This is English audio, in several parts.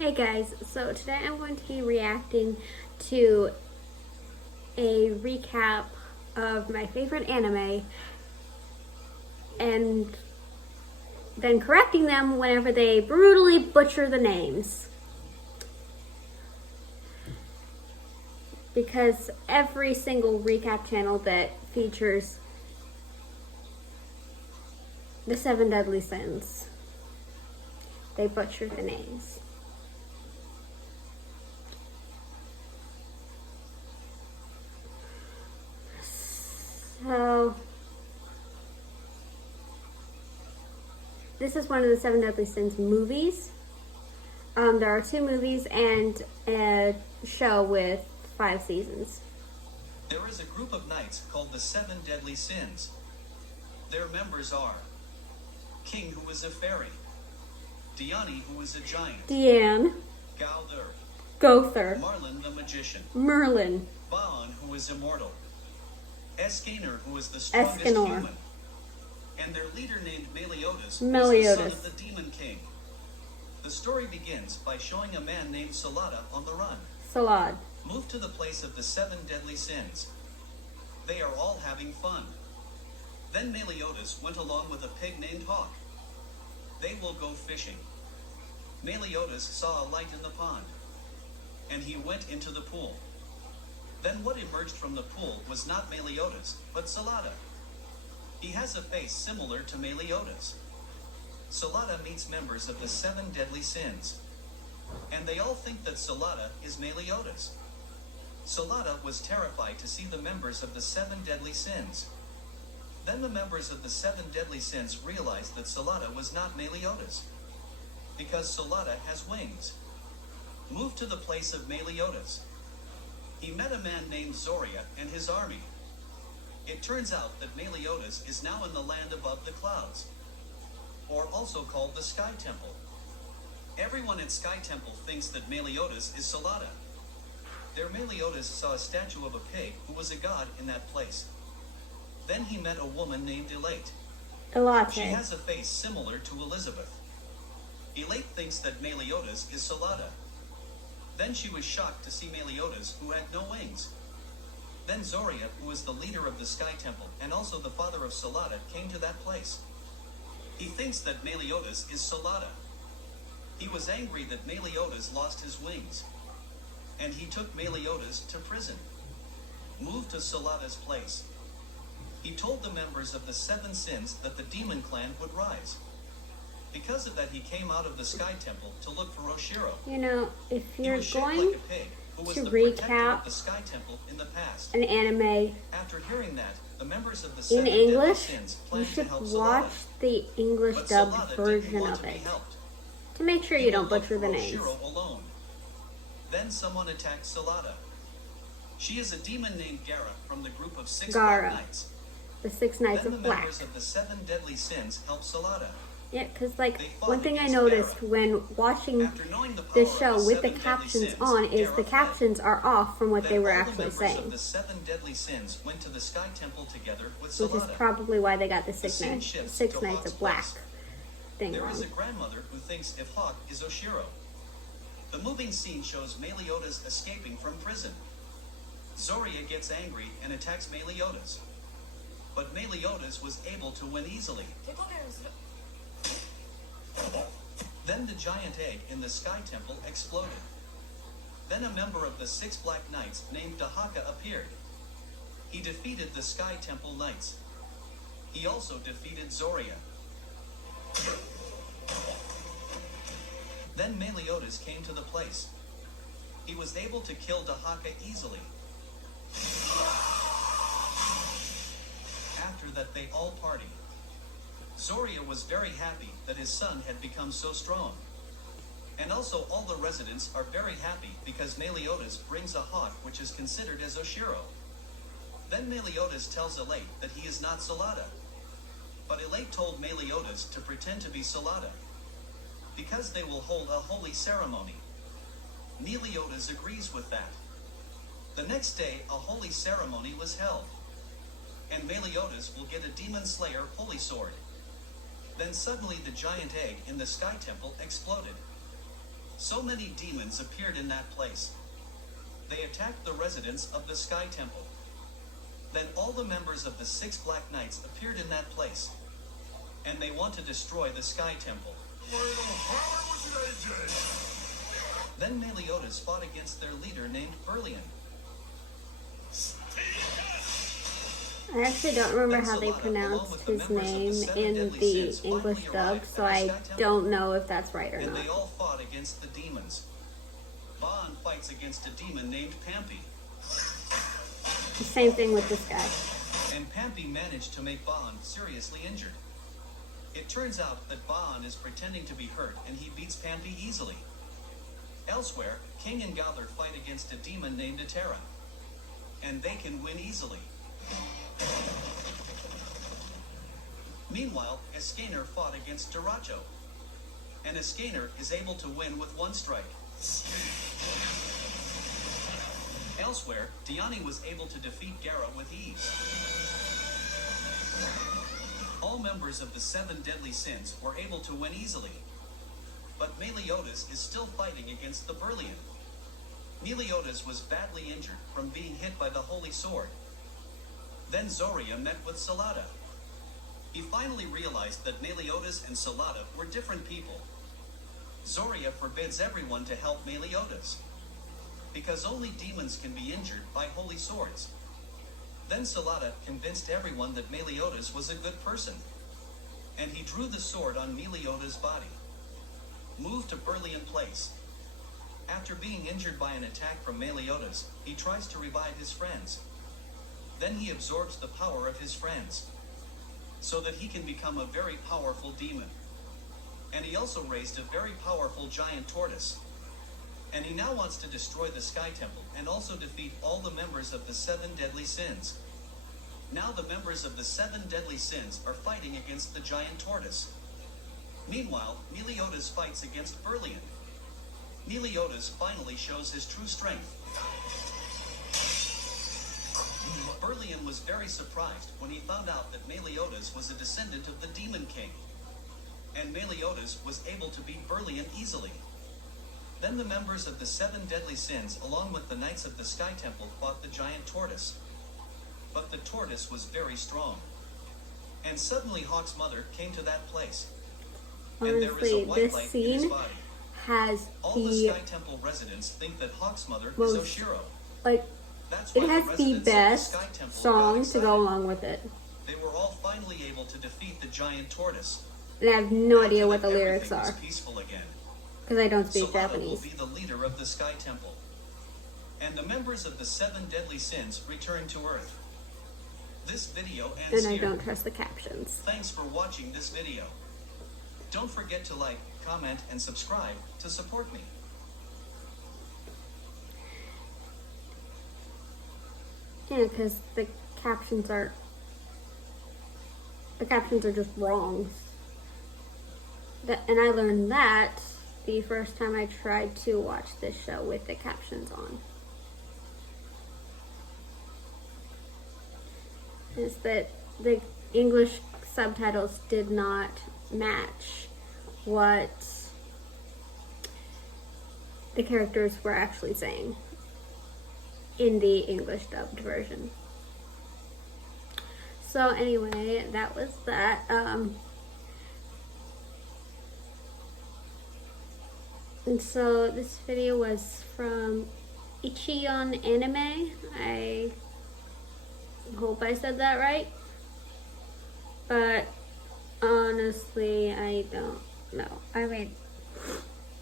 Hey guys, so today I'm going to be reacting to a recap of my favorite anime and then correcting them whenever they brutally butcher the names. Because every single recap channel that features the Seven Deadly Sins, they butcher the names. So, this is one of the Seven Deadly Sins movies. There are 2 movies and a show with 5 seasons. There is a group of knights called the Seven Deadly Sins. Their members are King, who is a fairy; Diani, who is a giant; Deanne, Galder; Gother, Marlin, the magician; Merlin, Baon, who is immortal; Escanor, who is the strongest Escanor, human; and their leader named Meliodas, Meliodas, who is the son of the Demon King. The story begins by showing a man named Salada on the run. Salad. Move to the place of the 7 deadly sins. They are all having fun. Then Meliodas went along with a pig named Hawk. They will go fishing. Meliodas saw a light in the pond, and he went into the pool. Then what emerged from the pool was not Meliodas, but Salada. He has a face similar to Meliodas. Salada meets members of the 7 deadly sins, and they all think that Salada is Meliodas. Salada was terrified to see the members of the 7 deadly sins. Then the members of the 7 deadly sins realized that Salada was not Meliodas, because Salada has wings. Moved to the place of Meliodas. He met a man named Zoria and his army. It turns out that Meliodas is now in the land above the clouds, or also called the Sky Temple. Everyone at Sky Temple thinks that Meliodas is Salada. There Meliodas saw a statue of a pig who was a god in that place. Then he met a woman named Elate. She has a face similar to Elizabeth. Elate thinks that Meliodas is Salada. Then she was shocked to see Meliodas, who had no wings. Then Zoria, who is the leader of the Sky Temple and also the father of Salada, came to that place. He thinks that Meliodas is Salada. He was angry that Meliodas lost his wings, and he took Meliodas to prison. Moved to Salada's place. He told the members of the 7 sins that the demon clan would rise. Because of that, he came out of the Sky Temple to look for Oshiro. You know, if you're going like a pig, who was to the protector recap of the Sky Temple in the past. an anime After hearing that, the members of the in 7 deadly English, sins you planned to should help watch Salada. the English But dubbed Salada version didn't want of to be it helped. to make sure He you will don't look butcher for the names. Oshiro alone. Then someone attacked Salada. She is a demon named Gara from the group of 6 Gara. Black Knights. The 6 Knights Then of the Black. members of the 7 deadly sins helped Salada. Yeah, because like They fought one thing I against noticed Gara. when watching After knowing the power this of show the with the 7 deadly captions sins, on is Gara the fled. captions are off from what Then they were all the actually members saying, of the 7 deadly sins went to the Sky Temple together with which is Salada. probably why they got the The scene 6 shifts Knights to Hawk's of Black place. thing There is a wrong. grandmother who thinks if Hawk is Oshiro. The moving scene shows Meliodas escaping from prison. Zoria gets angry and attacks Meliodas. But Meliodas was able to win easily. Then the giant egg in the Sky Temple exploded. Then a member of the 6 Black Knights named Dahaka appeared. He defeated the Sky Temple Knights. He also defeated Zoria. Then Meliodas came to the place. He was able to kill Dahaka easily. After that, they all partied. Zoria was very happy that his son had become so strong. And also all the residents are very happy because Meliodas brings a hawk which is considered as Oshiro. Then Meliodas tells Elate that he is not Salada. But Elate told Meliodas to pretend to be Salada, because they will hold a holy ceremony. Meliodas agrees with that. The next day, a holy ceremony was held, and Meliodas will get a demon slayer holy sword. Then suddenly the giant egg in the Sky Temple exploded. So many demons appeared in that place. They attacked the residents of the Sky Temple. Then all the members of the 6 Black Knights appeared in that place. And they want to destroy the Sky Temple. Then Meliodas fought against their leader named Berlian. I actually don't remember how they pronounced his name in the English dub, so I don't know if that's right or And not. they all fought against the demons. Baan fights against a demon named Pampy. The same thing with this guy. And Pampy managed to make Baan seriously injured. It turns out that Baan is pretending to be hurt and he beats Pampy easily. Elsewhere, King and Gowthar fight against a demon named Atera. And they can win easily. Meanwhile, Escaner fought against Daracho. And Escaner is able to win with one strike. Elsewhere, Diani was able to defeat Gara with ease. All members of the 7 deadly sins were able to win easily. But Meliodas is still fighting against the Berlian. Meliodas was badly injured from being hit by the holy sword. Then Zoria met with Salada. He finally realized that Meliodas and Salada were different people. Zoria forbids everyone to help Meliodas, because only demons can be injured by holy swords. Then Salada convinced everyone that Meliodas was a good person, and he drew the sword on Meliodas' body. Moved to Berlian Place. After being injured by an attack from Meliodas, he tries to revive his friends. Then he absorbs the power of his friends, so that he can become a very powerful demon. And he also raised a very powerful giant tortoise. And he now wants to destroy the Sky Temple and also defeat all the members of the 7 deadly sins. Now the members of the 7 deadly sins are fighting against the giant tortoise. Meanwhile, Meliodas fights against Berlian. Meliodas finally shows his true strength. Berlian was very surprised when he found out that Meliodas was a descendant of the Demon King. And Meliodas was able to beat Berlian easily. Then the members of the 7 deadly sins along with the Knights of the Sky Temple fought the giant tortoise. But the tortoise was very strong. And suddenly Hawk's mother came to that place. And there is a Honestly, white this light in his scene body. has All the the, Sky Temple residents think that Hawk's mother is most, Oshiro. like, That's it why has the the residents of the best Sky Temple got song to excited. go along with it. They were all finally able to defeat the giant tortoise. And I have no After idea what that, the lyrics everything was are, peaceful again. because I don't speak Salada Japanese. will be the leader of the Sky Temple. And the members of the 7 deadly sins return to Earth. This video ends And I here. don't trust the captions. Thanks for watching this video. Don't forget to like, comment, and subscribe to support me. Yeah, because the captions are just wrong. And I learned that the first time I tried to watch this show with the captions on. Is that the English subtitles did not match what the characters were actually saying in the English dubbed version. So anyway, that was that. And so this video was from Ichion Anime. I hope I said that right. But honestly, I don't know. I mean,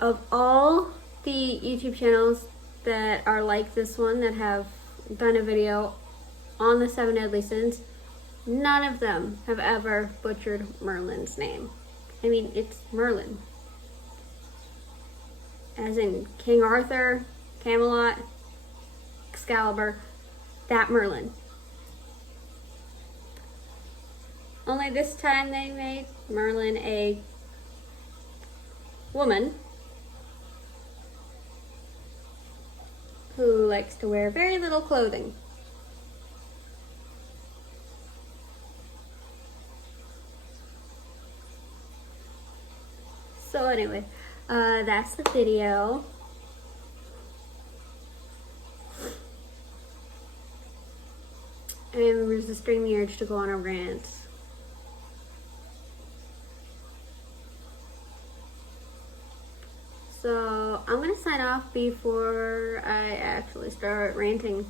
of all the YouTube channels that are like this one that have done a video on the 7 deadly sins, none of them have ever butchered Merlin's name. I mean, it's Merlin. As in King Arthur, Camelot, Excalibur, that Merlin. Only this time they made Merlin a woman who likes to wear very little clothing. So anyway, That's the video. I'm resisting the urge to go on a rant. So I'm gonna sign off before I actually start ranting.